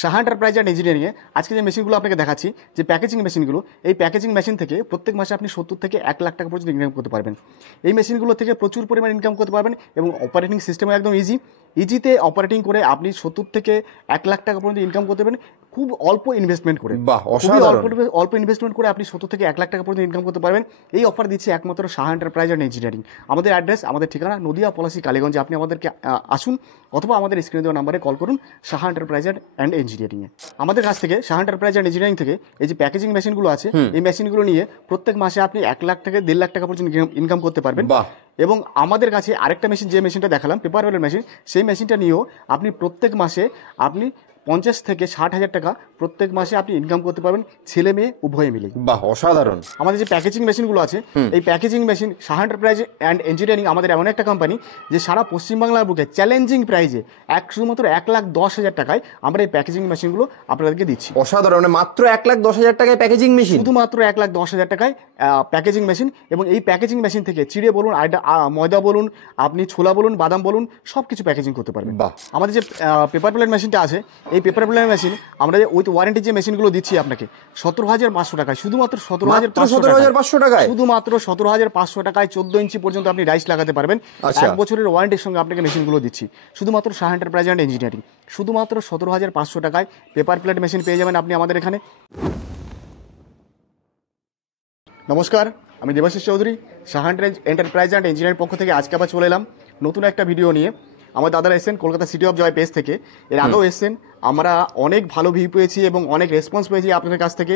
Saha enterprise and ইঞ্জিনিয়ারিংয়ে আজকে যে মেশিনগুলো আপনাকে দেখাচ্ছি, যে প্যাকেজিং মেশিনগুলো, এই প্যাকেজিং মেশিন থেকে প্রত্যেক মাসে আপনি 70 থেকে 1 লাখ টাকা পর্যন্ত ইনকাম করতে পারবেন। এই মেশিনগুলো থেকে প্রচুর পরিমাণ ইনকাম করতে পারবেন এবং অপারেটিং সিস্টেমও একদম ইজিতে অপারেটিং করে আপনি 70 থেকে 1 লাখ টাকা পর্যন্ত ইনকাম করতে পারবেন খুব অল্প ইনভেস্টমেন্ট করে। অল্প ইনভেস্টমেন্ট করে আপনি 70 থেকে 1 লাখ টাকা পর্যন্ত ইনকাম করতে পারবেন। এই অফার দিচ্ছে একমাত্র সাহা এন্টারপ্রাইজ অ্যান্ড ইঞ্জিনিয়ারিং। আমাদের অ্যাড্রেস, আমাদের ঠিকানা নদিয়া পলাশী কালীগঞ্জে। আপনি আমাদেরকে আসুন অথবা আমাদের স্ক্রিনে দেওয়া নাম্বারে কল করুন সাহা এন্টারপ্রাইজ অ্যান্ড ইঞ্জিনিয়ারিংয়ে। আমাদের কাছ থেকে সাহা এন্টারপ্রাইজ অ্যান্ড ইঞ্জিনিয়ারিং থেকে এই যে প্যাকেজিং মেশিনগুলো আছে, এই মেশিনগুলো নিয়ে প্রত্যেক মাসে আপনি 1 লাখ থেকে 1.5 লাখ টাকা পর্যন্ত ইনকাম করতে পারবেন। এবং আমাদের কাছে আরেকটা মেশিন, যে মেশিনটা দেখালাম পেপার ওয়েলের মেশিন, সেই মেশিনটা নিয়েও আপনি প্রত্যেক মাসে আপনি 50 থেকে 60 হাজার টাকা প্রত্যেক মাসে আপনি ইনকাম করতে পারবেন, ছেলে মেয়ে উভয়ে মিলে। বাহ, অসাধারণ। আমাদের যে প্যাকেজিং মেশিনগুলো আছে, এই packaging machine Saha enterprise and engineering আমাদের এমন একটা কোম্পানি যে সারা পশ্চিমবাংলার বুকে চ্যালেঞ্জিং প্রাইজে শুধুমাত্র 1,10,000 টাকায় আমরা এই প্যাকেজিং মেশিনগুলো আপনাদেরকে দিচ্ছি। অসাধারণ, মাত্র 1,10,000 টাকায় প্যাকেজিং মেশিন, শুধুমাত্র 1,10,000 টাকায় প্যাকেজিং মেশিন। এবং এই প্যাকেজিং মেশিন থেকে চিড়ে বলুন, ময়দা বলুন, আপনি ছোলা বলুন, বাদাম বলুন, সব কিছু প্যাকেজিং করতে পারবেন। আমাদের যে পেপার প্লেট মেশিনটা আছে, এই পেপার প্লেট মেশিন আমরা যে উইথ ওয়ারেন্টি যে মেশিনগুলো দিচ্ছি আপনাকে 17,500 টাকায়, শুধুমাত্র 17,500 টাকায়, শুধুমাত্র 17,500 টাকায় 14 ইঞ্চি পর্যন্ত আপনি রাইস লাগাতে পারবেন। 1 বছরের ওয়ারেন্টির সঙ্গে আপনাকে মেশিনগুলো দিচ্ছি শুধুমাত্র সাহা এন্টারপ্রাইজ অ্যান্ড ইঞ্জিনিয়ারিং। শুধুমাত্র 17,500 টাকায় পেপার প্লেট মেশিন পেয়ে যাবেন আপনি আমাদের এখানে। নমস্কার, আমি Debashis Chowdhury, Saha enterprise and engineering পক্ষ থেকে আজকে আবার চলে এলাম নতুন একটা ভিডিও নিয়ে। আমার দাদারা এসেছেন Kolkata city of joy page থেকে, এর আগেও এসেছেন, আমরা অনেক ভালো ভিউ পেয়েছি এবং অনেক রেসপন্স পেয়েছি আপনাদের কাছ থেকে।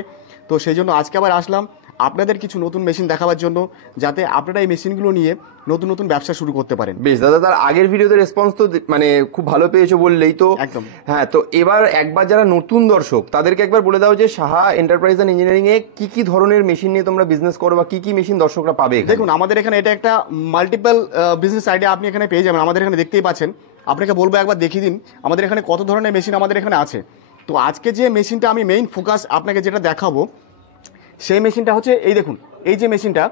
তো সেই জন্য আজকে আবার আসলাম আপনাদের কিছু নতুন মেশিন দেখাবার জন্য, যাতে আপনারা এই মেশিনগুলো নিয়ে নতুন নতুন ব্যবসা শুরু করতে পারেন। বেশ দাদা, তার আগের ভিডিওতে রেসপন্স তো মানে খুব ভালো পেয়েছো বললেই তো। একদম, হ্যাঁ। তো এবার একবার যারা নতুন দর্শক তাদেরকে একবার বলে দাও যে সাহা এন্টারপ্রাইজ অ্যান্ড ইঞ্জিনিয়ারিং এ কি কি ধরনের মেশিন নিয়ে তোমরা বিজনেস করো বা কি কি মেশিন দর্শকরা পাবে। দেখুন, আমাদের এখানে এটা একটা মাল্টিপল বিজনেস আইডিয়া আপনি এখানে পেয়ে যাবেন। আমাদের এখানে দেখতেই পাচ্ছেন, আপনাকে বলবো একবার দেখিয়ে দিন আমাদের এখানে কত ধরনের মেশিন আমাদের এখানে আছে। তো আজকে যে মেশিনটা আমি মেইন ফোকাস আপনাকে যেটা দেখাবো, সেই মেশিনটা হচ্ছে এই দেখুন, এই যে মেশিনটা,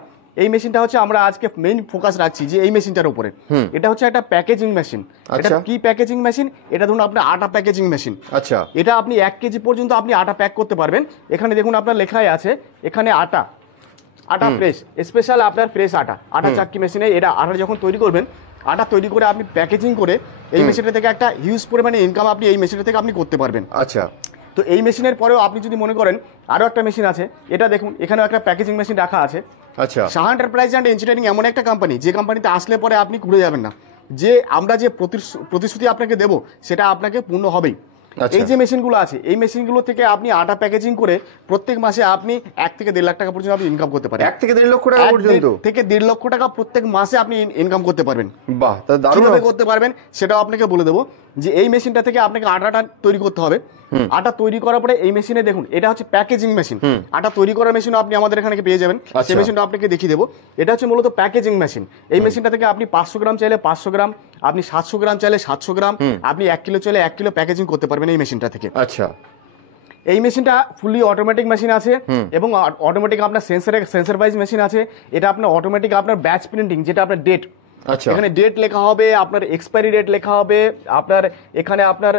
এই মেশিনটা হচ্ছে আমরা আজকে মেইন ফোকাস রাখছি যে এই মেশিনটার উপরে। এটা হচ্ছে একটা প্যাকেজিং মেশিন। এটা কি প্যাকেজিং মেশিন? এটা ধরুন আপনার আটা প্যাকেজিং মেশিন। আচ্ছা, এটা আপনি 1 কেজি পর্যন্ত আপনি আটা প্যাক করতে পারবেন। এখানে দেখুন আপনার লেখাই আছে, এখানে আটা ফ্রেশ, স্পেশাল আপনার ফ্রেশ আটা চাক্কি মেশিনে এটা আটা যখন তৈরি করবেন, আটা তৈরি করে আপনি প্যাকেজিং করে এই মেশিনটা থেকে একটা হিউজ পরিমাণে ইনকাম আপনি এই মেশিনটা থেকে আপনি করতে পারবেন। আচ্ছা, তো এই মেশিনের পরেও আপনি যদি মনে করেন আরও একটা মেশিন আছে, এটা দেখুন এখানেও একটা প্যাকেজিং মেশিন রাখা আছে। আচ্ছা, সাহা এন্টারপ্রাইজ অ্যান্ড ইঞ্জিনিয়ারিং এমন একটা কোম্পানি, যে কোম্পানিতে আসলে পরে আপনি ঘুরে যাবেন না, যে আমরা যে প্রতিশ্রুতি আপনাকে দেবো সেটা আপনাকে পূর্ণ হবেই। এই যে মেশিনগুলো আছে, এই মেশিনগুলো থেকে আপনি আটা প্যাকেজিং করে প্রত্যেক মাসে আপনি 1 থেকে 1.5 লাখ টাকা পর্যন্ত আপনি ইনকাম করতে পারেন। 1 থেকে 1.5 লক্ষ টাকা পর্যন্ত, 1 থেকে 1.5 লক্ষ টাকা প্রত্যেক মাসে আপনি ইনকাম করতে পারবেন। বাহ, তা দারুণ। কিভাবে করতে পারবেন সেটাও আপনাকে বলে দেবো। যে এই মেশিনটা থেকে আপনাকে আটাটা তৈরি করতে হবে। আটা তৈরি করার পরে এই মেশিনে দেখুন, এটা হচ্ছে প্যাকেজিং মেশিন। আটা তৈরি করার মেশিনও আপনি আমাদের এখানে পেয়ে যাবেন। সেই মেশিনটা আপনাকে দেখিয়ে দেবো। এটা হচ্ছে মূলত প্যাকেজিং মেশিন। এই মেশিনটা থেকে আপনি 500 গ্রাম চাইলে 500 গ্রাম, আপনি 700 গ্রাম চাইলে 700 গ্রাম, আপনি 1 কিলো চাইলে 1 কিলো প্যাকেজিং করতে পারবেন এই মেশিনটা থেকে। আচ্ছা, এই মেশিনটা ফুলি অটোমেটিক মেশিন আছে এবং অটোমেটিক আপনার সেন্সর ওয়াইজ মেশিন আছে। এটা আপনার অটোমেটিক আপনার ব্যাচ প্রিন্টিং, যেটা আপনার ডেট, এখানে ডেট লেখা হবে, আপনার এক্সপায়ারি ডেট লেখা হবে, আপনার এখানে আপনার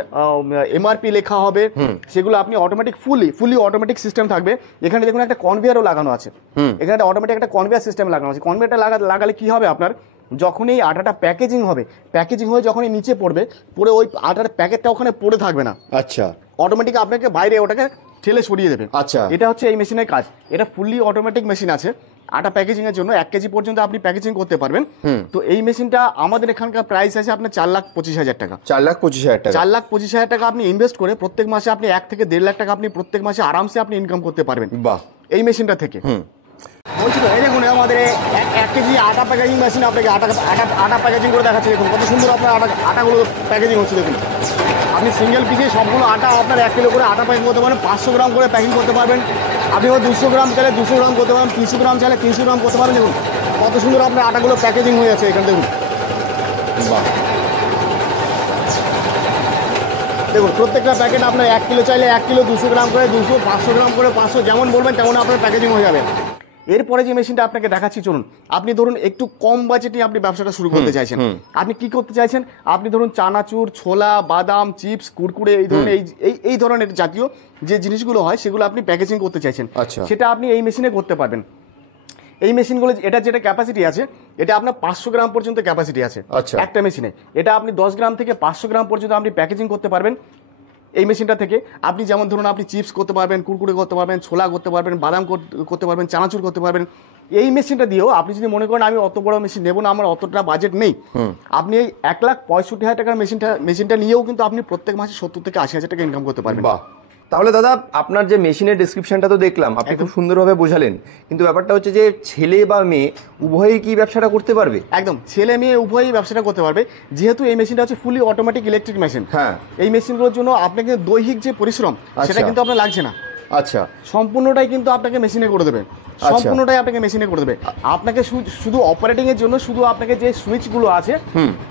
এমআরপি লেখা হবে, সেগুলো আপনি অটোমেটিক ফুলি অটোমেটিক সিস্টেম থাকবে। এখানে দেখুন একটা কনভেয়ারও লাগানো আছে। এখানে অটোমেটিক একটা কনভেয়ার সিস্টেম লাগানো আছে। কনভেয়ারটা লাগালে কি হবে, আপনার যখনই আটাটা প্যাকেজিং হয়ে যখনই নিচে পড়বে, ওই আটার প্যাকেটটা ওখানে পড়ে থাকবে না। আচ্ছা, অটোমেটিক আপনাকে বাইরে ওটাকে ঠেলে সরিয়ে দেবে। আচ্ছা, এটা হচ্ছে এই মেশিনের কাজ। এটা ফুললি অটোমেটিক মেশিন আছে। আটা প্যাকেজিং এর জন্য 1 কেজি পর্যন্ত আপনি প্যাকেজিং করতে পারবেন। তো এই মেশিনটা আমাদের এখানকার প্রাইস আছে আপনার 4,25,000 টাকা। 4,25,000 টাকা, 4,25,000 টাকা আপনি ইনভেস্ট করে প্রত্যেক মাসে আপনি 1 থেকে 1.5 লাখ টাকা আপনি প্রত্যেক মাসে আরামসে আপনি ইনকাম করতে পারবেন। বাহ, এই মেশিনটা থেকে। বলছি তো, এই দেখুন আমাদের 1 কেজি আটা প্যাকেজিং মেশিন আপনাকে আটা প্যাকেজিং করে দেখাচ্ছি। দেখুন কত সুন্দর আপনার আটাগুলো প্যাকেজিং হচ্ছে। দেখুন আপনি সিঙ্গেল পিসে সবগুলো আটা আপনার 1 কিলো করে আটা প্যাকিং করতে পারেন, 500 গ্রাম করে প্যাকিং করতে পারবেন। আপনি 200 গ্রাম চাইলে 200 গ্রাম করতে পারেন, 300 গ্রাম চাইলে 300 গ্রাম করতে পারেন। দেখুন কত সুন্দর আপনার আটাগুলো প্যাকেজিং হয়ে যাচ্ছে এখানে। দেখুন, বাহ, দেখুন প্রত্যেকটা প্যাকেট আপনার 1 কিলো চাইলে 1 কিলো, 200 গ্রাম করে 200, 500 গ্রাম করে 500, যেমন বলবেন তেমন আপনার প্যাকেজিং হয়ে যাবে। এরপরে যে মেশিনটা আপনাকে দেখাচ্ছি চলুন, আপনি ধরুন একটু কম বাজেটে আপনি ব্যবসাটা শুরু করতে চাইছেন, আপনি কি করতে চাইছেন, আপনি ধরুন চানাচুর, ছোলা, বাদাম, চিপস, কুরকুরে, এই ধরনের এই ধরনের জাতীয় যে জিনিসগুলো হয় সেগুলো আপনি প্যাকেজিং করতে চাইছেন, সেটা আপনি এই মেশিনে করতে পারবেন। এই মেশিনগুলো এটা যেটা ক্যাপাসিটি আছে, এটা আপনার 500 গ্রাম পর্যন্ত ক্যাপাসিটি আছে একটা মেশিনে। এটা আপনি 10 গ্রাম থেকে 500 গ্রাম পর্যন্ত আপনি প্যাকেজিং করতে পারবেন এই মেশিনটা থেকে। আপনি যেমন ধরুন আপনি চিপস করতে পারবেন, কুরকুরে করতে পারবেন, ছোলা করতে পারবেন, বাদাম করতে পারবেন, চানাচুর করতে পারবেন। এই মেশিনটা দিয়েও আপনি যদি মনে করেন আমি অত বড় মেশিন নেবো না, আমার অতটা বাজেট নেই, আপনি এই 1,65,000 টাকার মেশিনটা নিয়েও কিন্তু আপনি প্রত্যেক মাসে 70 থেকে 80,000 টাকা ইনকাম করতে পারবেন। তাহলে দাদা আপনার যে মেশিনের ডেসক্রিপশনটা তো দেখলাম, আপনি খুব সুন্দরভাবে বোঝালেন, কিন্তু ব্যাপারটা হচ্ছে যে ছেলে বা মেয়ে উভয়ই কি ব্যবসাটা করতে পারবে? একদম, ছেলে মেয়ে উভয়ই ব্যবসাটা করতে পারবে, যেহেতু এই মেশিনটা হচ্ছে ফুলি অটোমেটিক ইলেকট্রিক মেশিন। হ্যাঁ, এই মেশিনগুলোর জন্য আপনাকে দৈহিক যে পরিশ্রম সেটা কিন্তু আপনার লাগছে না। আচ্ছা, সম্পূর্ণটাই কিন্তু আপনাকে মেশিনে করে দেবে, সম্পূর্ণটাই আপনাকে মেশিনে করে দেবে। আপনাকে শুধু অপারেটিং এর জন্য শুধু আপনাকে যে সুইচগুলো আছে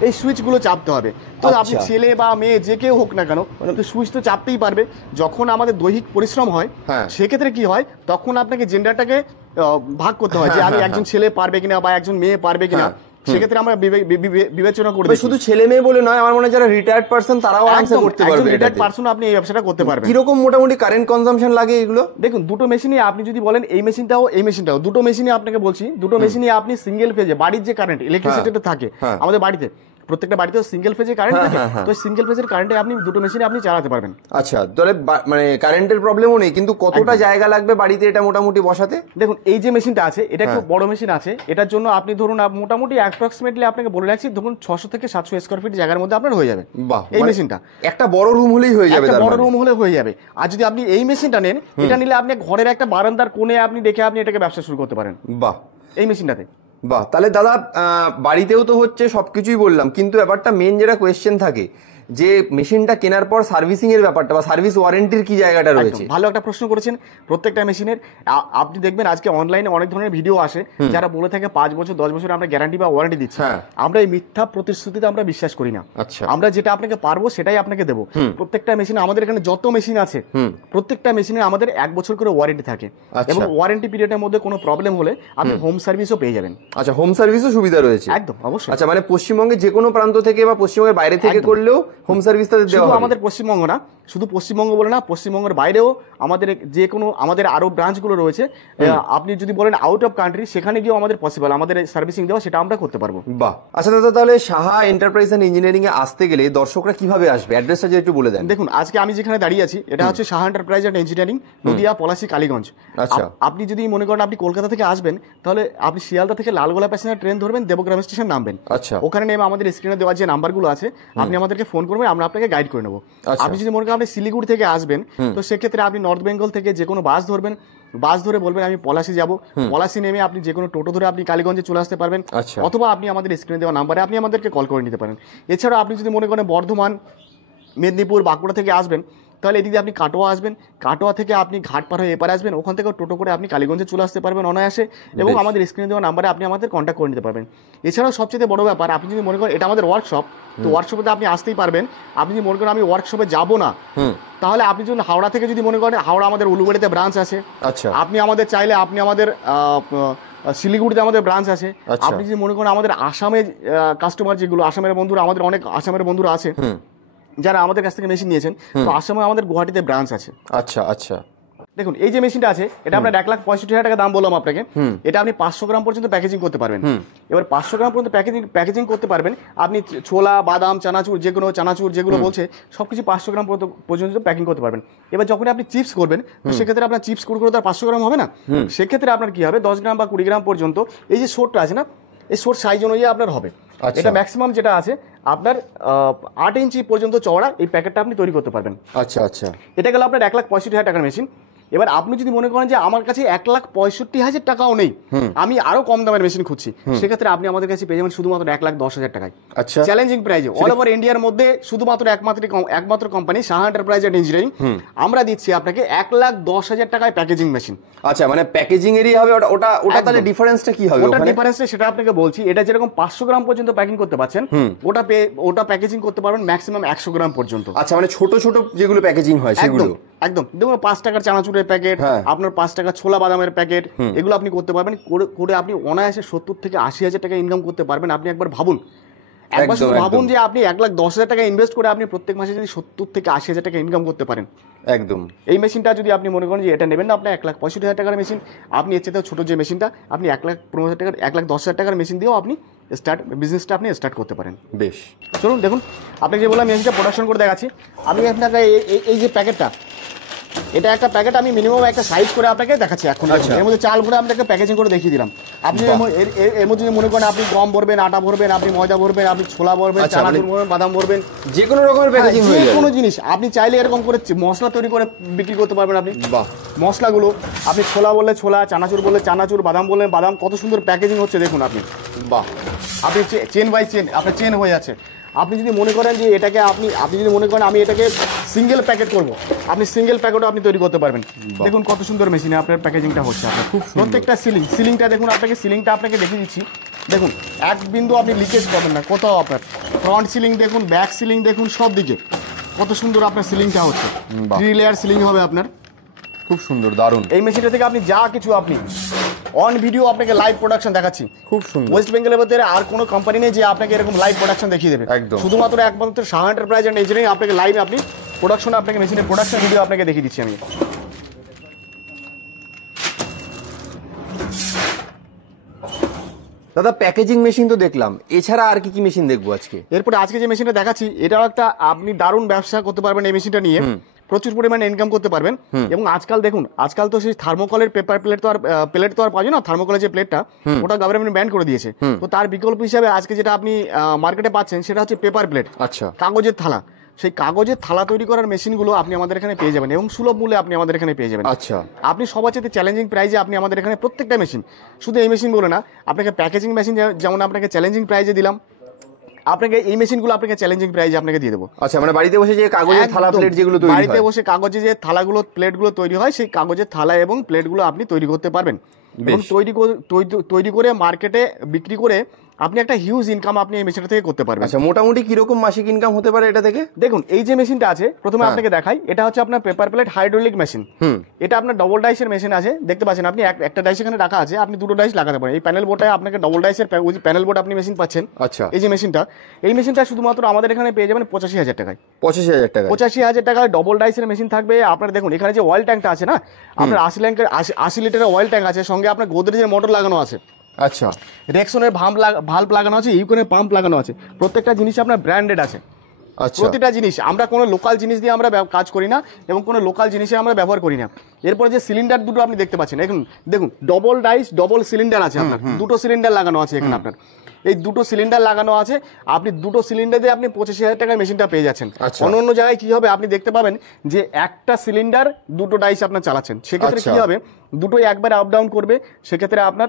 এই সুইচগুলো চাপতে হবে। তো আপনি ছেলে বা মেয়ে যে কেউ হোক না কেন, সুইচ তো চাপতেই পারবে। যখন আমাদের দৈহিক পরিশ্রম হয় সেক্ষেত্রে কি হয়, তখন আপনাকে জেন্ডারটাকে ভাগ করতে হয় যে আমি একজন ছেলে পারবে কিনা বা একজন মেয়ে পারবে কিনা, সেক্ষেত্রে আমরা বিবেচনা করব। শুধু ছেলে মেয়ে বলে নয়, আমার মনে হয় যারা রিটায়ার্ড পারসন তারাও আরামসে করতে পারবে। রিটায়ার্ড পারসন আপনি এই ব্যবসাটা করতে পারবেন। কিরকম মোটামুটি কারেন্ট কনজাম্পশন লাগে এগুলো? দেখুন, দুটো মেশিনে আপনি যদি বলেন এই মেশিনটাও দুটো মেশিনে আপনাকে বলছি, দুটো মেশিনে আপনি সিঙ্গেল ফেজে বাড়ির যে কারেন্ট ইলেকট্রিসিটিটা থাকে আমাদের বাড়িতে, প্রত্যেকটা বাড়িতে সিঙ্গেল ফেজে কারেন্ট থাকে, তো সিঙ্গেল ফেজের কারেন্টে আপনি দুটো মেশিনে আপনি চালাতে পারবেন। আচ্ছা, তাহলে মানে কারেন্টের প্রবলেমও নেই, কিন্তু কতটা জায়গা লাগবে বাড়িতে এটা মোটামুটি বসাতে? দেখুন, এই যে মেশিনটা আছে এটা একটু বড় মেশিন আছে, এটার জন্য আপনি ধরুন মোটামুটি অ্যাপ্রক্সিমেটলি আপনাকে বলে রাখছি, ধরুন 600 থেকে 700 স্কয়ার ফিট জায়গার মধ্যে আপনার হয়ে যাবে। এই মেশিনটা একটা বড় রুম হলেই হয়ে যাবে, বড় রুম হলে হয়ে যাবে। আর যদি আপনি এই মেশিনটা নেন, এটা নিলে আপনি ঘরের একটা বারান্দার কোণে আপনি রেখে আপনি এটাকে ব্যবসা শুরু করতে পারেন। বাহ, এই মেশিনটাতে। বাহ, তাহলে দাদা বাড়িতেও তো হচ্ছে, সবকিছুই বললাম, কিন্তু ব্যাপারটা মেন যেটা কোয়েশ্চেন থাকে যে মেশিনটা কেনার পর সার্ভিসিং এর ব্যাপারটা বা সার্ভিস ওয়ারেন্টির কি জায়গাটা রয়েছে? ভালো একটা প্রশ্ন করেছেন। প্রত্যেকটা মেশিনের আপনি দেখবেন আজকে অনলাইনে অনেক ধরনের ভিডিও আসে যারা বলে থাকে 5 বছর 10 বছর আমরা গ্যারান্টি বা ওয়ারেন্টি দিচ্ছি। আমরা এই মিথ্যা প্রতিশ্রুতিতে আমরা বিশ্বাস করি না। আমরা যেটা আপনাকে পারবো সেটাই আপনাকে দেবো। প্রত্যেকটা মেশিনে, আমাদের এখানে যত মেশিন আছে প্রত্যেকটা মেশিনে আমাদের 1 বছর করে ওয়ারেন্টি থাকে, এবং ওয়ারেন্টি পিরিয়ডের মধ্যে কোনো প্রবলেম হলে আপনি হোম সার্ভিসও পেয়ে যাবেন। আচ্ছা, হোম সার্ভিসও সুবিধা রয়েছে? একদম, অবশ্যই। আচ্ছা, মানে পশ্চিমবঙ্গের যে কোনো প্রান্ত থেকে বা পশ্চিমবঙ্গের বাইরে থেকে করলেও হোম সার্ভিস শুধু আমাদের পশ্চিমবঙ্গ না, শুধু পশ্চিমবঙ্গ বলে না, পশ্চিমবঙ্গের বাইরেও আমাদের যে কোনো আমাদের আরো ব্রাঞ্চগুলো রয়েছে। আপনি যদি বলেন আউট অফ কান্ট্রি, সেখানে গিয়েও আমাদের পসিবল, আমাদের সার্ভিসিং দেওয়া, সেটা আমরা করতে পারবো। বাহ। আচ্ছা দাদা, তাহলে সাহা এন্টারপ্রাইজ এন্ড ইঞ্জিনিয়ারিং এ আসতে গেলে দর্শকরা কিভাবে আসবে? অ্যাড্রেসটা যদি একটু বলে দেন। দেখুন, আজকে আমি যেখানে দাঁড়িয়ে আছি এটা হচ্ছে Saha enterprise and engineering, Nadia, Palashi, Kaliganj. আচ্ছা, আপনি যদি মনে করেন আপনি কলকাতা থেকে আসবেন, তাহলে আপনি শিয়ালদা থেকে লালগোলা প্যাসেঞ্জার ট্রেন ধরবেন, দেবগ্রাম স্টেশন নামবেন। আচ্ছা, ওখানে নেমে আমাদের স্ক্রিনে দেওয়া যে নাম্বারগুলো আছে আপনি আমাদেরকে ফোন করবেন, আমরা আপনাকে গাইড করে নেবো। আপনি যদি মনে করেন আপনি শিলিগুড়ি থেকে আসবেন, তো সেক্ষেত্রে আপনি নর্থ বেঙ্গল থেকে যে কোনো বাস ধরবেন, বাস ধরে বলবেন আমি পলাশী যাব, পলাশী নেমে আপনি যে কোনো টোটো ধরে আপনি কালীগঞ্জে চলে আসতে পারবেন, অথবা আপনি আমাদের স্ক্রিনে দেওয়া নাম্বারে আপনি আমাদেরকে কল করে নিতে পারেন। এছাড়াও আপনি যদি মনে করেন বর্ধমান, মেদিনীপুর, বাঁকুড়া থেকে আসবেন, তাহলে এদিকে আপনি কাটোয়া আসবেন, কাটোয়া থেকে আপনি ঘাট পার হয়ে এপারে আসবেন, ওখান থেকে টোটো করে আপনি কালীগঞ্জে চলে আসতে পারবেন অনায়াসে, এবং আমাদের স্ক্রিনে দেওয়া নাম্বারে আপনি আমাদের কন্ট্যাক্ট করে নিতে পারবেন। এছাড়াও সবচেয়ে বড় ব্যাপার, আপনি যদি মনে করেন এটা আমাদের ওয়ার্কশপ, তো ওয়ার্কশপে আপনি আসতেই পারবেন। আপনি যদি মনে করেন আমি ওয়ার্কশপে যাব না, তাহলে আপনি যদি হাওড়া থেকে যদি মনে করেন, হাওড়া আমাদের উলুবেড়িতে ব্রাঞ্চ আছে। আচ্ছা, আপনি আমাদের চাইলে আপনি আমাদের শিলিগুড়িতে আমাদের ব্রাঞ্চ আছে। আপনি যদি মনে করেন আমাদের আসামের কাস্টমার যেগুলো, আসামের বন্ধুরা, আমাদের অনেক আসামের বন্ধুরা আছে যারা আমাদের কাছ থেকে মেশিন নিয়েছেন, তো আসামে আমাদের গুয়াহাটিতে ব্রাঞ্চ আছে। আচ্ছা আচ্ছা, দেখুন এই যে মেশিনটা আছে এটা আপনার 1,65,000 টাকা দাম বললাম আপনাকে। এটা আপনি 500 গ্রাম পর্যন্ত প্যাকেজিং করতে পারবেন। এবার 500 গ্রাম পর্যন্ত প্যাকেজিং করতে পারবেন আপনি। ছোলা, বাদাম, চানাচুর যেগুলো বলছে সবকিছু 500 গ্রাম পর্যন্ত প্যাকিং করতে পারবেন। এবার যখন আপনি চিপস করবেন, তো সেক্ষেত্রে আপনার চিপস কুড়কুড়ে তো 500 গ্রাম হবে না, সেক্ষেত্রে আপনার কি হবে 10 গ্রাম বা 20 গ্রাম পর্যন্ত এই যে শোরটা আছে না, এই শোর সাইজ অনুযায়ী আপনার হবে। এটা ম্যাক্সিমাম যেটা আছে আপনার 8 ইঞ্চি পর্যন্ত চওড়া এই প্যাকেটটা আপনি তৈরি করতে পারবেন। আচ্ছা আচ্ছা, এটা গেল আপনার 1,65,000 টাকার মেশিন। এবার আপনি যদি মনে করেন যে আমার কাছে 1,65,000 টাকাও নেই, আমি আরো কম দামের মেশিন খুঁজছি, সেক্ষেত্রে আপনি আমাদের কাছে পেয়ে যাবেন শুধুমাত্র 1,10,000 টাকায়। আচ্ছা, চ্যালেঞ্জিং প্রাইজে অল ওভার ইন্ডিয়ার মধ্যে শুধুমাত্র একমাত্র company Saha enterprise and engineering, আমরা দিচ্ছি আপনাকে 1,10,000 টাকায় প্যাকেজিং মেশিন। আচ্ছা, মানে প্যাকেজিং এরই হবে ওটা তাহলে ডিফারেন্সটা কি হবে? ওটা ডিফারেন্সটা সেটা আপনাকে বলছি। এটা যেরকম 500 গ্রাম পর্যন্ত প্যাকিং করতে পারছেন, ওটা প্যাকেজিং করতে পারবেন ম্যাক্সিমাম 100 গ্রাম পর্যন্ত। আচ্ছা, মানে ছোট ছোট যেগুলো প্যাকেজিং হয় সেগুলো একদম দেখুন 5 টাকার চানাচুরের প্যাকেট, হ্যাঁ। আপনার 5 টাকা ছোলা বাদামের প্যাকেট, এগুলো আপনি করতে পারবেন। করে আপনি অনায়াসে 70 থেকে 80 হাজার টাকা ইনকাম করতে পারবেন। আপনি একবার ভাবুন, একবার শুধু ভাবুন যে আপনি 1,10,000 টাকা ইনভেস্ট করে আপনি প্রত্যেক মাসে যদি 70 থেকে 80 হাজার টাকা ইনকাম করতে পারেন। একদম। এই মেশিনটা যদি আপনি মনে করেন যে এটা নেবেন না, আপনার 1,65,000 টাকার মেশিন, আপনি এর চেয়ে ছোট যে মেশিনটা আপনি 1,15,000 টাকার 1,10,000 টাকার মেশিন দিয়েও আপনি বিজনেসটা আপনি স্টার্ট করতে পারেন। বেশ, চলুন দেখুন, আপনাকে যে বললাম মেশিনটা প্রোডাকশন করে দেখাচ্ছি। আমি আপনাকে এই যে প্যাকেটটা, এটা একটা প্যাকেট আমি মিনিমাম একটা সাইজ করে আপনাকে দেখাচ্ছি এখন। আচ্ছা। এর মধ্যে চাল ভরে আপনাকে প্যাকেজিং করে দেখিয়ে দিলাম। আপনি এর মধ্যে যদি মনে করেন আপনি গম ভরবেন, আটা ভরবেন, আপনি ময়দা ভরবেন, আপনি ছোলা ভরবেন, আচ্ছা, চানাচুর ভরবেন, বাদাম ভরবেন, যে কোনো রকমের প্যাকেজিং হয়ে যে যাবে। কোনো জিনিস আপনি চাইলে এরকম করে মশলা তৈরি করে বিক্রি করতে পারবেন আপনি। বাহ, মশলাগুলো আপনি ছোলা বললে ছোলা, চানাচুর বললে চানাচুর, বাদাম বললে বাদাম, কত সুন্দর প্যাকেজিং হচ্ছে দেখুন আপনি। বাহ, আপনি চেন বাই চেন আপনার চেন হয়ে যাচ্ছে। আপনি যদি মনে করেন যে এটাকে আপনি যদি মনে করেন আমি এটাকে সিঙ্গেল প্যাকেট করব, আপনি সিঙ্গেল প্যাকেটও আপনি তৈরি করতে পারবেন। দেখুন কত সুন্দর মেশিনে আপনার প্যাকেজিংটা হচ্ছে। আপনার খুব প্রত্যেকটা সিলিংটা দেখুন, সিলিংটা আপনাকে দেখিয়ে দিচ্ছি। দেখুন এক বিন্দু আপনি লিকেজ পাবেন না কোথাও। আপনার ফ্রন্ট সিলিং দেখুন, ব্যাক সিলিং দেখুন, সব দিকে কত সুন্দর আপনার সিলিংটা হচ্ছে। 3 লেয়ার সিলিং হবে আপনার, খুব সুন্দর, দারুণ। এই মেশিনটা থেকে আপনি যা কিছু আপনি অন ভিডিও আপনাকে লাইভ প্রোডাকশন দেখাচ্ছি। খুব সুন্দর। ওয়েস্ট বেঙ্গলের মধ্যে আর কোনো কোম্পানি নেই যে আপনাকে এরকম লাইভ প্রোডাকশন দেখিয়ে দেবে। একদম। শুধুমাত্র একমাত্র শাহ এন্টারপ্রাইজ এন্ড ইঞ্জিনিয়ারিং আপনাকে লাইভ আপনি প্রোডাকশন, আপনাকে মেশিনের প্রোডাকশন ভিডিও আপনাকে দেখিয়ে দিচ্ছি আমি। দাদা প্যাকেজিং মেশিন তো দেখলাম, এছাড়া আর কি কি মেশিন দেখবো আজকে? এরপরে আজকে যে মেশিনটা দেখাচ্ছি এটাও একটা আপনি দারুণ ব্যবসা করতে পারবেন এই মেশিনটা নিয়ে, প্রচুর পরিমাণে ইনকাম করতে পারবেন। এবং আজকাল দেখুন, আজকাল তো সেই থার্মোকলের পেপার প্লেট তো আর পাওয়া যায় না, থার্মোকলের যে প্লেটটা ওটা গভর্নমেন্ট ব্যান করে দিয়েছে। তো তার বিকল্প হিসাবে আজকে যেটা আপনি মার্কেটে পাচ্ছেন সেটা হচ্ছে পেপার প্লেট, আচ্ছা, কাগজের থালা। সেই কাগজের থালা তৈরি করার মেশিনগুলো আপনি আমাদের এখানে পেয়ে যাবেন এবং সুলভ মূল্যে আপনি আমাদের এখানে পেয়ে যাবেন। আচ্ছা, আপনি সবার চেয়ে চ্যালেঞ্জিং প্রাইজে আপনি আমাদের এখানে প্রত্যেকটা মেশিন, শুধু এই মেশিন বলে না, আপনাকে প্যাকেজিং মেশিন যেমন আপনাকে চ্যালেঞ্জিং প্রাইজে দিলাম, আপনাকে এই মেশিনগুলো আপনাকে চ্যালেঞ্জিং প্রাইজে আপনাকে দিয়ে দেবো। আচ্ছা, মানে বাড়িতে বসে যে কাগজের থালা প্লেট যেগুলো তৈরি হয়, বাড়িতে বসে কাগজে যে থালাগুলো প্লেটগুলো তৈরি হয়, সেই কাগজের থালা এবং প্লেটগুলো আপনি তৈরি করতে পারবেন এবং তৈরি করে মার্কেটে বিক্রি করে আপনি একটা হিউজ ইনকাম আপনি এই মেশিনটা থেকে করতে পারবেন। আচ্ছা, মোটামুটি কিরকম মাসিক ইনকাম হতে পারে এটা থেকে? দেখুন এই যে মেশিনটা আছে, প্রথমে আপনাকে দেখাই, এটা হচ্ছে আপনার পেপার প্লেট হাইড্রোলিক মেশিন। এটা আপনার ডবল ডাইসের মেশিন আছে, দেখতে পাচ্ছেন আপনি একটা ডাইস এখানে রাখা আছে, আপনি দুটো ডাইস লাগাতে পারেন। এই প্যানেল বোর্ডে আপনাকে ডবল ডাইসের প্যানেল বোর্ড আপনি মেশিন পাচ্ছেন। আচ্ছা, এই যে মেশিনটা শুধুমাত্র আমাদের এখানে পেয়ে যাবেন 85,000 টাকায়। 85,000 টাকা? 85,000 টাকায় ডবল ডাইসের মেশিন থাকবে আপনার। দেখুন এখানে যে অয়েল ট্যাঙ্কটা আছে না, আপনার 80 লিটারের অয়েল ট্যাঙ্ক আছে, সঙ্গে আপনার গোদরেজের মোটর লাগানো আছে। আচ্ছা, রেক্সনের ভাল্ব লাগানো আছে, ইউকনের পাম্প লাগানো আছে। প্রত্যেকটা জিনিস আপনার ব্র্যান্ডেড আছে। আচ্ছা, প্রতিটা জিনিস, আমরা কোনো লোকাল জিনিস দিয়ে আমরা কাজ করি না এবং কোনো লোকাল জিনিসে আমরা ব্যবহার করি না। এরপরে যে সিলিন্ডার দুটো আপনি দেখতে পাচ্ছেন, দেখুন ডবল ডাইস ডবল সিলিন্ডার আছে আপনার, দুটো সিলিন্ডার লাগানো আছে এখানে আপনার। এই দুটো সিলিন্ডার লাগানো আছে, আপনি দুটো সিলিন্ডার দিয়ে আপনি 85,000 টাকার মেশিনটা পেয়ে যাচ্ছেন। অন্য জায়গায় কি হবে আপনি দেখতে পাবেন যে একটা সিলিন্ডার দুটো ডাইস আপনার চালাচ্ছেন, সেক্ষেত্রে কি হবে দুটোই একবার আপ ডাউন করবে, সেক্ষেত্রে আপনার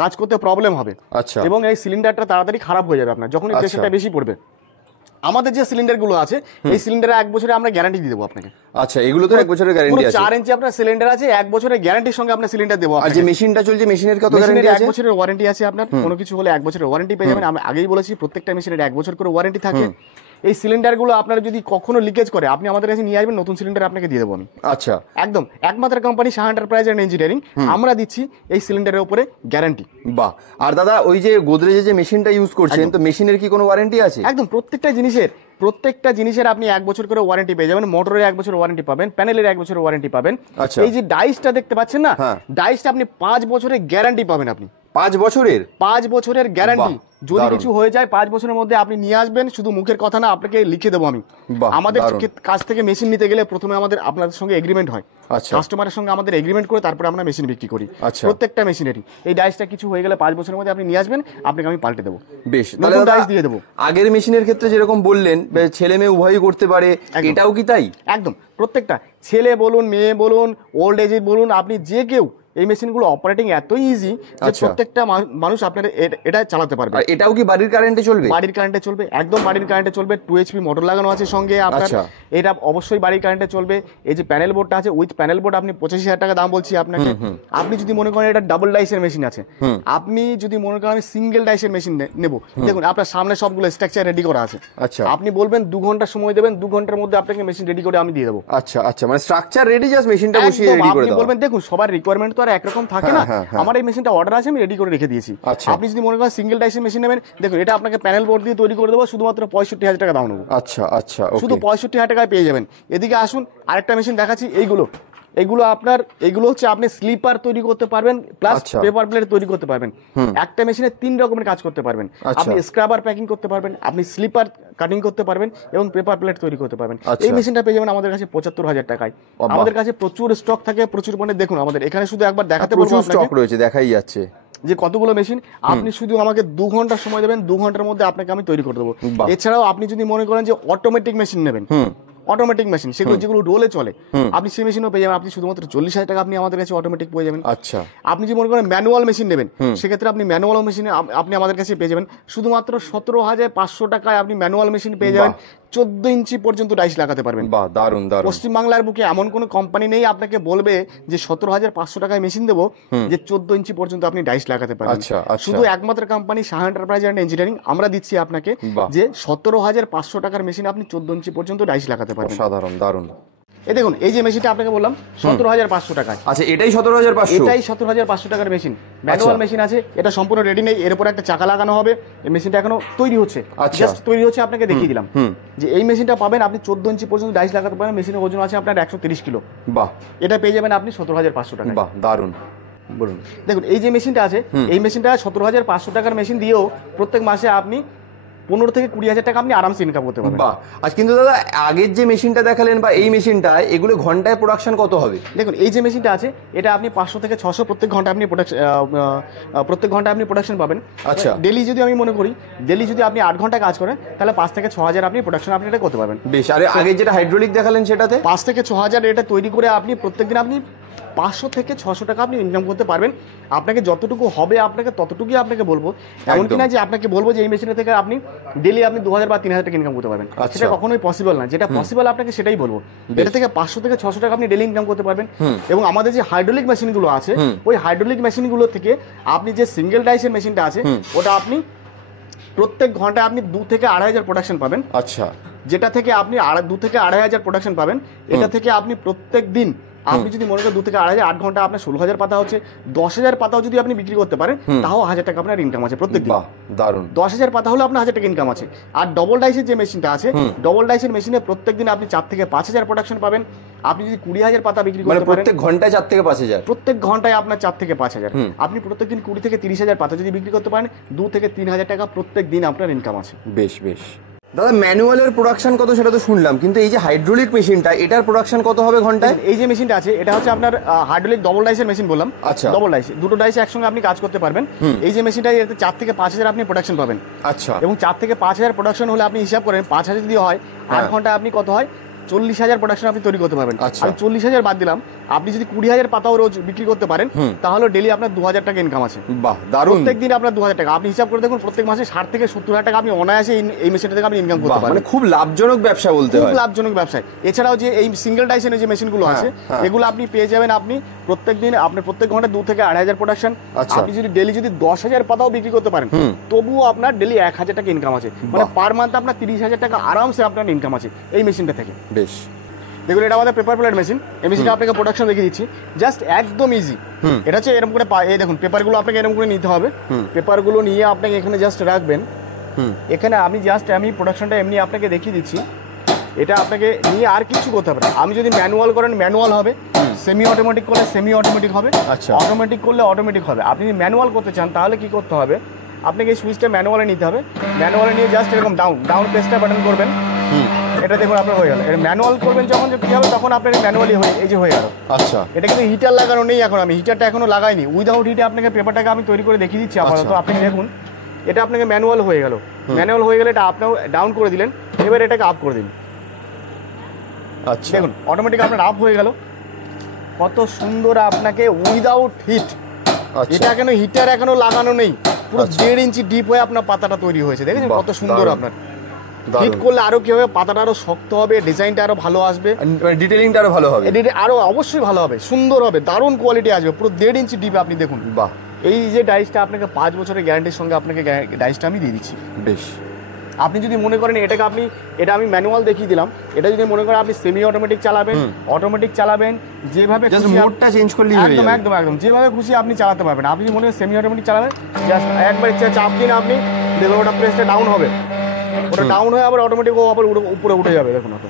কাজ করতে প্রবলেম হবে। আচ্ছা, এবং এই সিলিন্ডারটা তাড়াতাড়ি খারাপ হয়ে যাবে আপনার যখনই প্রেসারটা বেশি পড়বে। আমাদের যে সিলিন্ডারগুলো আছে এই সিলিন্ডারে 1 বছরে আমরা গ্যারান্টি দিয়ে দেবো আপনাকে। আচ্ছা, এগুলো তো 1 বছরের গ্যারান্টি আছে। 4 ইঞ্চি আপনার সিলিন্ডার আছে, 1 বছরের গ্যারান্টির সঙ্গে আপনার সিলিন্ডার দেবো। আর যে মেশিনটা চলছে মেশিনের কত গ্যারান্টি আছে? 1 বছরের ওয়ারেন্টি আছে আপনার, কোনো কিছু হলে 1 বছরের ওয়ারেন্টি পেয়ে যাবেন। আমি আগেই বলেছি প্রত্যেকটা মেশিনের 1 বছর করে ওয়ারেন্টি থাকে। এই সিলিন্ডারগুলো আপনার যদি কখনো লিকেজ করে আপনি আমাদের কাছে নিয়ে আসবেন, নতুন সিলিন্ডার আপনাকে দিয়ে দেবো আমি। আচ্ছা, একদম একমাত্র company Shah enterprise and engineering, আমরা দিচ্ছি এই সিলিন্ডারের উপরে গ্যারান্টি। বাহ। আর দাদা ওই যে গোদরেজের যে মেশিনটা ইউজ করছেন, তো মেশিনের কি কোনো ওয়ারেন্টি আছে? একদম প্রত্যেকটা জিনিসের আপনি 1 বছর করে ওয়ারেন্টি পেয়ে যাবেন। মোটরের 1 বছর ওয়ারেন্টি পাবেন, প্যানেলের 1 বছর ওয়ারেন্টি পাবেন। এই যে ডাইসটা দেখতে পাচ্ছেন না, ডাইসটা আপনি 5 বছরের গ্যারান্টি পাবেন। আপনি 5 বছরের? 5 বছরের গ্যারান্টি। যদি কিছু হয়ে যায় 5 বছরের মধ্যে আপনি নিয়ে আসবেন, শুধু মুখের কথা না, আপনাকে লিখে দেবো আমি। আমাদের কাছ থেকে মেশিন নিতে গেলে প্রথমে আপনাদের সঙ্গে এগ্রিমেন্ট হয়, কাস্টমারের সঙ্গে আমাদের এগ্রিমেন্ট করে তারপরে আমরা মেশিন বিক্রি করি। প্রত্যেকটা মেশিনেরই এই ডাইসটা কিছু হয়ে গেলে 5 বছরের মধ্যে আপনি নিয়ে আসবেন, আপনাকে আমি পাল্টে দেবো। বেশ, নতুন ডাইস দিয়ে দেবো। আগের মেশিনের ক্ষেত্রে যেরকম বললেন ছেলে মেয়ে উভয়ই করতে পারে, এটাও কি তাই? একদম প্রত্যেকটা ছেলে বলুন, মেয়ে বলুন, ওল্ড এজ বলুন, আপনি যে কেউ এই মেশিনগুলো অপারেটিং এতই ইজি যে আচ্ছা। প্রত্যেকটা মানুষ আপনার এটা চালাতে পারবে। আর এটাও কি বাড়ির কারেন্টে চলবে? বাড়ির কারেন্টে চলবে, একদম বাড়ির কারেন্টে চলবে। 2 HP মোটর লাগানো আছে সঙ্গে আপনার। আচ্ছা। এটা অবশ্যই বাড়ির কারেন্টে চলবে। এই যে প্যানেল বোর্ডটা আছে, উইথ প্যানেল বোর্ড আপনি 25,000 টাকা দাম বলছি আপনাকে। আপনি যদি মনে করেন এটা ডাবল ডাইসের মেশিন আছে, আপনি যদি মনে করেন আমি সিঙ্গেল ডাইসের মেশিন নেব, দেখুন আপনার সামনে সবগুলো স্ট্রাকচার রেডি করা আছে। আচ্ছা। আপনি বলবেন 2 ঘন্টা সময় দেবেন, 2 ঘন্টার মধ্যে আপনাকে মেশিন রেডি করে আমি দিয়ে দেবো। আচ্ছা আচ্ছা, মানে স্ট্রাকচার রেডি, জাস্ট মেশিনটা বসিয়ে একদম। রেডি করে আপনি দাও। বলবেন দেখুন সবার রিকোয়ারমেন্ট তো আর একরকম থাকে না। হ্যাঁ, হ্যাঁ। আমার এই মেশিনটা অর্ডার আছে, আমি রেডি করে রেখে দিয়েছি। আচ্ছা। আপনি যদি মনে করেন সিঙ্গেল ডাইসের মেশিন নেবেন, দেখুন এটা আপনাকে প্যানেল বোর্ড দিয়ে তৈরি করে দেবো, শুধুমাত্র 65,000 টাকা দাম নেবো। আচ্ছা আচ্ছা, শুধু 65,000 টাকায় পেয়ে যাবেন। এদিকে আসুন, আরেকটা মেশিন দেখাচ্ছি। এইগুলো আপনার, এইগুলো হচ্ছে আপনি স্লিপার তৈরি করতে পারবেন, প্লাস আচ্ছা। পেপার প্লেট তৈরি করতে পারবেন। একটা মেশিনে 3 রকমের কাজ করতে পারবেন। আচ্ছা। আপনি স্ক্রাবার প্যাকিং করতে পারবেন, আপনি স্লিপার কাটিং করতে পারবেন, এবং পেপার প্লেট তৈরি করতে পারবেন। আচ্ছা। এই মেশিনটা পেয়ে যাবেন আমাদের কাছে 75,000 টাকায়। বাহ। আমাদের কাছে প্রচুর স্টক থাকে, প্রচুর মানে দেখুন আমাদের এখানে শুধু একবার দেখাতে বলবো প্রচুর স্টক আপনাকে রয়েছে, দেখাই যাচ্ছে যে কতগুলো মেশিন। আপনি শুধু আমাকে 2 ঘন্টা সময় দেবেন, 2 ঘন্টার মধ্যে আপনাকে আমি তৈরি করে দেবো। বাহ। এছাড়াও আপনি যদি মনে করেন যে অটোমেটিক মেশিন নেবেন, অটোমেটিক মেশিন সেগুলো যেগুলো রোলে চলে, আপনি সেই মেশিনও পেয়ে যাবেন। আপনি শুধুমাত্র 40,000 টাকা আপনি আমাদের কাছে অটোমেটিক পেয়ে যাবেন। আচ্ছা। আপনি যদি মনে করেন ম্যানুয়াল মেশিন নেবেন, সেক্ষেত্রে আপনি ম্যানুয়াল মেশিনে আপনি আমাদের কাছে পেয়ে যাবেন শুধুমাত্র 17,500 টাকায়। আপনি ম্যানুয়াল মেশিন পেয়ে যাবেন, 14 ইঞ্চি পর্যন্ত ডাইস লাগাতে পারবেন। বাহ, দারুন দারুন। পশ্চিমবাংলার বুকে এমন কোনো কোম্পানি নেই আপনাকে বলবে যে 17,500 টাকায় মেশিন দেবো, যে 14 ইঞ্চি পর্যন্ত আপনি ডাইস লাগাতে পারবেন। আচ্ছা, আচ্ছা। শুধু একমাত্র company Shah enterprise and engineering আমরা দিচ্ছি আপনাকে, বাহ। যে 17,500 টাকার মেশিন আপনি 14 ইঞ্চি পর্যন্ত ডাইস লাগাতে পারবেন। সাধারণ, দারুন। এই দেখুন, এই যে মেশিনটা আপনাকে বললাম 17,500 টাকায়, আচ্ছা, এটাই 17,500? এটাই 17,500 টাকার মেশিন। ম্যানুয়াল মেশিন আছে, এটা সম্পূর্ণ রেডি নেই, এর উপর একটা চাকা লাগানো হবে। এই মেশিনটা এখনো তৈরি হচ্ছে, আচ্ছা। জাস্ট তৈরি হচ্ছে, আপনাকে দেখিয়ে দিলাম যে এই মেশিনটা পাবেন আপনি 14 ইঞ্চি পর্যন্ত ডাইস লাগাতে পারেন। মেশিনের ওজন আছে আপনার 130 কিলো। বাহ। এটা পেয়ে যাবেন আপনি 17,500 টাকায়। বাহ, দারুন। বলুন। দেখুন এই যে মেশিনটা আছে, এই মেশিনটা 17,500 টাকার মেশিন দিয়েও প্রত্যেক মাসে আপনি 15 থেকে 20,000 টাকা আপনি আরামসে ইনকাম করতে পারবেন। বাহ। আচ্ছা, কিন্তু দাদা আগের যে মেশিনটা দেখালেন বা এই মেশিনটা, এগুলো ঘন্টায় প্রোডাকশন কত হবে? দেখুন এই যে মেশিনটা আছে, এটা আপনি 500 থেকে 600 প্রত্যেক ঘন্টা আপনি প্রোডাকশন পাবেন। আচ্ছা। ডেলি যদি আমি মনে করি, ডেলি যদি আপনি 8 ঘন্টা কাজ করেন, তাহলে 5 থেকে 6,000 আপনি প্রোডাকশন আপনি এটা করতে পারবেন। বেশ। আর আগের যেটা হাইড্রোলিক দেখালেন সেটাতে 5 থেকে 6,000 এটা তৈরি করে আপনি প্রত্যেকদিন আপনি 500 থেকে 600 টাকা আপনি ইনকাম করতে পারবেন। আপনাকে যতটুকু হবে আপনাকে ততটুকুই আপনাকে বলবো, এমনকি না যে আপনাকে বলবো যে এই মেশিনের থেকে আপনি ডেলি আপনি 2,000 বা 3,000 টাকা ইনকাম করতে পারবেন। আচ্ছা। সেটা কখনোই পসিবল না। যেটা পসিবল আপনাকে সেটাই বলবো। এটা থেকে 500 থেকে 600 টাকা আপনি ডেলি ইনকাম করতে পারবেন। এবং আমাদের যে হাইড্রোলিক মেশিনগুলো আছে, ওই হাইড্রোলিক মেশিনগুলো থেকে আপনি যে সিঙ্গেল ডাইসের মেশিনটা আছে, ওটা আপনি প্রত্যেক ঘন্টায় আপনি 2 থেকে 2,500 প্রোডাকশন পাবেন। আচ্ছা। যেটা থেকে আপনি 2 থেকে 2,500 প্রোডাকশন পাবেন, এটা থেকে আপনি প্রত্যেক দিন আপনি যদি মনে করেন 2 থেকে 2,500, 8 ঘন্টা আপনার 16,000 পাতা হচ্ছে। 10,000 পাতাও যদি আপনি বিক্রি করতে পারেন, তাও 1,000 টাকা আপনার ইনকাম আছে প্রত্যেক দিন। বাহ, দারুন। 10,000 পাতা হলে আপনার 1,000 টাকা ইনকাম আছে। আর ডবল ডাইসের যে মেশিনটা আছে, ডবল ডাইসের মেশিনে প্রত্যেক দিন আপনি 4 থেকে 5,000 প্রোডাকশন পাবেন। আপনি যদি 20,000 পাতা বিক্রি মানে করতে পারেন, প্রত্যেক ঘন্টায় 4 থেকে 5,000, প্রত্যেক ঘন্টায় আপনার 4 থেকে 5,000। আপনি প্রত্যেকদিন 20 থেকে 30,000 পাতা যদি বিক্রি করতে পারেন, 2 থেকে 3,000 টাকা প্রত্যেক দিন আপনার ইনকাম আছে। বেশ বেশ। দাদা ম্যানুয়ালের প্রোডাকশন কত সেটা তো শুনলাম, কিন্তু এই যে হাইড্রোলিক মেশিনটা, এটার প্রোডাকশন কত হবে ঘন্টায়? এই যে মেশিনটা আছে, এটা হচ্ছে আপনার হাইড্রোলিক ডবল ডাইসের মেশিন বললাম। আচ্ছা। ডবল ডাইস, দুটো ডাইস একসঙ্গে আপনি কাজ করতে পারবেন। এই যে মেশিনটা, এতে 4 থেকে 5,000 আপনি প্রোডাকশন পাবেন। আচ্ছা। এবং 4 থেকে 5,000 প্রোডাকশন হলে আপনি হিসাব করেন 5,000 যদি হয়, 8 ঘন্টায় আপনি কত হয়, 40,000 প্রোডাকশন আপনি তৈরি করতে পারবেন। আচ্ছা। আমি 40,000 বাদ দিলাম, আপনি যদি 20,000 পাতাও রোজ বিক্রি করতে পারেন, তাহলে ডেলি আপনার 2,000 টাকা ইনকাম আছে। বাহ, দারুন। প্রত্যেক দিন আপনার 2,000 টাকা। আপনি হিসাব করে দেখুন, প্রত্যেক মাসে 60 থেকে 70,000 টাকা আপনি অনায়াসে এই মেশিনটা থেকে আপনি ইনকাম করতে পারবেন। মানে খুব লাভজনক ব্যবসা বলতে খুব হয়। লাভজনক ব্যবসায়। এছাড়াও যে এই সিঙ্গেল ডাইসের যে মেশিনগুলো আছে, এগুলো আপনি পেয়ে যাবেন আপনি প্রত্যেক দিন, আপনি প্রত্যেক ঘন্টায় 2 থেকে 2,500 প্রোডাকশন। আচ্ছা। আপনি যদি ডেলি যদি 10,000 পাতাও বিক্রি করতে পারেন, তবুও আপনার ডেলি 1,000 টাকা ইনকাম আছে। মানে পার মান্থ আপনার 30,000 টাকা আরামসে আপনার ইনকাম আছে এই মেশিনটা থেকে। বেশ। দেখুন এটা আমাদের পেপার প্লেট মেশিন। এই মেশিনটা আপনাকে প্রোডাকশন দেখিয়ে দিচ্ছি, জাস্ট একদম ইজি। এটা হচ্ছে এরকম করে, এই দেখুন পেপারগুলো আপনাকে এরকম করে নিতে হবে। পেপারগুলো নিয়ে আপনাকে এখানে জাস্ট রাখবেন। এখানে আমি প্রোডাকশনটা এমনি আপনাকে দেখিয়ে দিচ্ছি। এটা আপনাকে নিয়ে আর কিছু করতে হবে না। আমি যদি ম্যানুয়াল করেন ম্যানুয়াল হবে, সেমি অটোমেটিক করলে সেমি অটোমেটিক হবে, আচ্ছা। অটোমেটিক করলে অটোমেটিক হবে। আপনি যদি ম্যানুয়াল করতে চান তাহলে কি করতে হবে, আপনাকে এই সুইচটা ম্যানুয়ালে নিতে হবে। ম্যানুয়ালে নিয়ে জাস্ট এরকম ডাউন প্রেসটা বাটন করবেন। এটা দেখুন আপনার হয়ে গেল। এর ম্যানুয়াল করবেন যখন যে কি হবে, তখন আপনার ম্যানুয়ালি এই যে হয়ে গেল। আচ্ছা। এটা কিন্তু হিটার লাগানো নেই এখন, আমি হিটারটা এখনো লাগাইনি। উইদাউট হিটে আপনাকে পেপারটাকে আমি তৈরি করে দেখিয়ে দিচ্ছি আপাতত। আপনি দেখুন এটা আপনাকে ম্যানুয়াল হয়ে গেল। ম্যানুয়াল হয়ে গেলে এটা আপনিও ডাউন করে দিলেন, এবার এটাকে আপ করে দিন। আচ্ছা। দেখুন অটোমেটিক আপনার আপ হয়ে গেল। কত সুন্দর আপনাকে উইদাউট হিট, আচ্ছা এটা কেন হিটার এখনো লাগানো নেই, পুরো আচ্ছা। 1.5 ইঞ্চি ডিপ হয়ে আপনার পাতাটা তৈরি হয়েছে, দেখেছেন বাহ, কত সুন্দর। দারুণ। আপনার দারুণ। হিট করলে আরো কি হবে, পাতাটা আরো শক্ত হবে, ডিজাইনটা আরো ভালো আসবে, ডিটেলিংটা আরো ভালো হবে। এটা আরো অবশ্যই ভালো হবে, সুন্দর হবে, দারুণ কোয়ালিটি আসবে, পুরো 1.5 ইঞ্চি ডিপ। আপনি দেখুন বাহ, এই যে ডাইসটা আপনাকে 5 বছরের গ্যারান্টির সঙ্গে আপনাকে ডাইসটা আমি দিয়ে দিচ্ছি। বেশ। আপনি যদি মনে করেন এটাকে আপনি, এটা আমি ম্যানুয়াল দেখিয়ে দিলাম, এটা যদি মনে করেন আপনি সেমি অটোমেটিক চালাবেন, অটোমেটিক চালাবেন, যেভাবে জাস্ট খুশি মোডটা চেঞ্জ করলেই হয়ে একদম যাবে। একদম একদম যেভাবে খুশি আপনি চালাতে পারবেন। আপনি যদি মনে করেন সেমি অটোমেটিক চালাবেন, জাস্ট একবার চাপ দিন আপনি, দেখুন ওটা প্রেসটা ডাউন হবে, ওটা ডাউন হয়ে আবার অটোমেটিক ও আবার উপরে উঠে যাবে, দেখুন ওটা।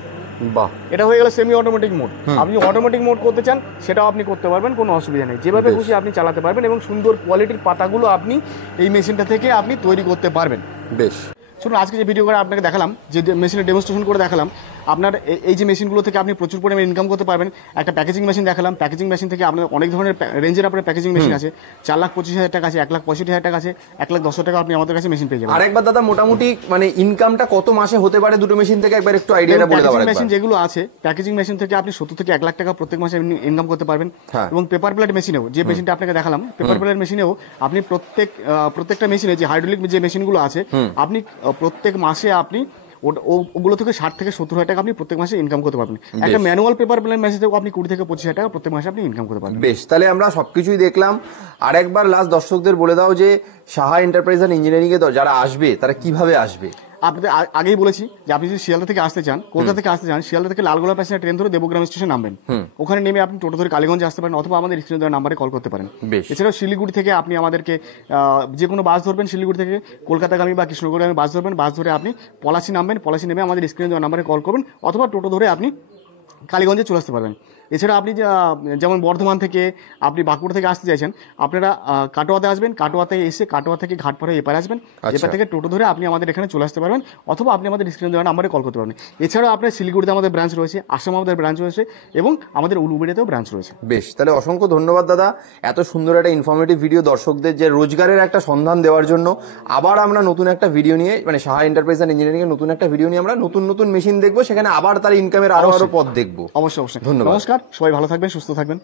বাহ, এটা হয়ে গেল সেমি অটোমেটিক মোড। আপনি অটোমেটিক মোড করতে চান সেটাও আপনি করতে পারবেন, কোনো অসুবিধা নেই, যেভাবে বেশ। খুশি আপনি চালাতে পারবেন এবং সুন্দর কোয়ালিটির পাতাগুলো আপনি এই মেশিনটা থেকে আপনি তৈরি করতে পারবেন। বেশ। শুনুন, আজকে যে ভিডিও করে আপনাকে দেখালাম, যে মেশিনের ডেমনস্ট্রেশন করে দেখালাম, আপনার এই যে মেশিনগুলো থেকে আপনি প্রচুর পরিমাণে ইনকাম করতে পারবেন। একটা প্যাকেজিং মেশিন দেখালাম, প্যাকেজিং মেশিন থেকে আপনার অনেক ধরনের রেঞ্জের আপনার প্যাকেজিং মেশিন আছে, 4,25,000 টাকা আছে, 1,65,000 টাকা আছে, 1,10,000 টাকা আপনি আমাদের কাছে মেশিন পেয়ে যাবেন। আরেকবার দাদা মোটামুটি মানে ইনকামটা কত মাসে হতে পারে দুটো মেশিন থেকে, একবার একটু আইডিয়াটা বলে দাও। প্যাকেজিং মেশিন যেগুলো আছে, প্যাকেজিং মেশিন থেকে আপনি 70 থেকে 1 লাখ টাকা প্রত্যেক মাসে ইনকাম করতে পারবেন। হ্যাঁ। এবং পেপার প্লেট মেশিনেও, যে মেশিনটা আপনাকে দেখালাম, পেপার প্লেট মেশিনেও আপনি প্রত্যেকটা মেশিনে যে হাইড্রোলিক যে মেশিনগুলো আছে, আপনি প্রত্যেক মাসে আপনি ওগুলো থেকে 60 থেকে 70,000 টাকা আপনি প্রত্যেক মাসে ইনকাম করতে পারবেন। একটা ম্যানুয়াল পেপার প্লেট মেশিন থেকে আপনি 20 থেকে 25,000 টাকা প্রত্যেক মাসে আপনি ইনকাম করতে পারবেন। বেশ, তাহলে আমরা সবকিছুই দেখলাম। আরেকবার লাস্ট দর্শকদের বলে দাও যে সাহা এন্টারপ্রাইজ অ্যান্ড ইঞ্জিনিয়ারিং এ যারা আসবে তারা কিভাবে আসবে। আপনাদের আগেই বলেছি যে আপনি যদি শিয়ালদা থেকে আসতে চান, কলকাতা থেকে আসতে চান, শিয়ালদা থেকে লালগোলা প্যাসেঞ্জার ট্রেন ধরে দেবগ্রাম স্টেশন নামবেন, ওখানে নেমে আপনি টোটো ধরে কালীগঞ্জে আসতে পারেন, অথবা আমাদের স্ক্রিনে দেওয়া নাম্বারে কল করতে পারেন। বেশ। এছাড়াও শিলিগুড়ি থেকে আপনি আমাদেরকে যে কোনো বাস ধরবেন, শিলিগুড়ি থেকে কলকাতাগামী বা কৃষ্ণনগরগামী বাস ধরবেন, বাস ধরে আপনি পলাশি নামবেন, পলাশি নেমে আমাদের স্ক্রিনে দেওয়া নাম্বারে কল করবেন, অথবা টোটো ধরে আপনি কালীগঞ্জে চলে আসতে পারবেন। এছাড়া আপনি যেমন বর্ধমান থেকে আপনি বাঁকুড়া থেকে আসতে চাইছেন, আপনারা কাটোয়াতে আসবেন, কাটোয়াতে এসে কাটোয়া থেকে ঘাটপাড়া এপারে আসবেন, এপার থেকে টোটো ধরে আপনি আমাদের এখানে চলে আসতে পারবেন, অথবা আপনি আমাদের স্ক্রিনে দেওয়া নাম্বারে কল করতে পারবেন। এছাড়াও আপনার শিলিগুড়িতে আমাদের ব্রাঞ্চ রয়েছে, আসাম আমাদের ব্রাঞ্চ রয়েছে, এবং আমাদের উলুবেড়িয়াতেও ব্রাঞ্চ রয়েছে। বেশ, তাহলে অসংখ্য ধন্যবাদ দাদা, এত সুন্দর একটা ইনফরমেটিভ ভিডিও দর্শকদের যে রোজগারের একটা সন্ধান দেওয়ার জন্য। আবার আমরা নতুন একটা ভিডিও নিয়ে, মানে সাহা এন্টারপ্রাইজ অ্যান্ড ইঞ্জিনিয়ারিং এর নতুন একটা ভিডিও নিয়ে আমরা নতুন মেশিন দেখবো, সেখানে আবার তার ইনকামের আরো পথ দেখবো। অবশ্যই অবশ্যই। ধন্যবাদ। নমস্কার, সবাই ভালো থাকবেন, সুস্থ থাকবেন।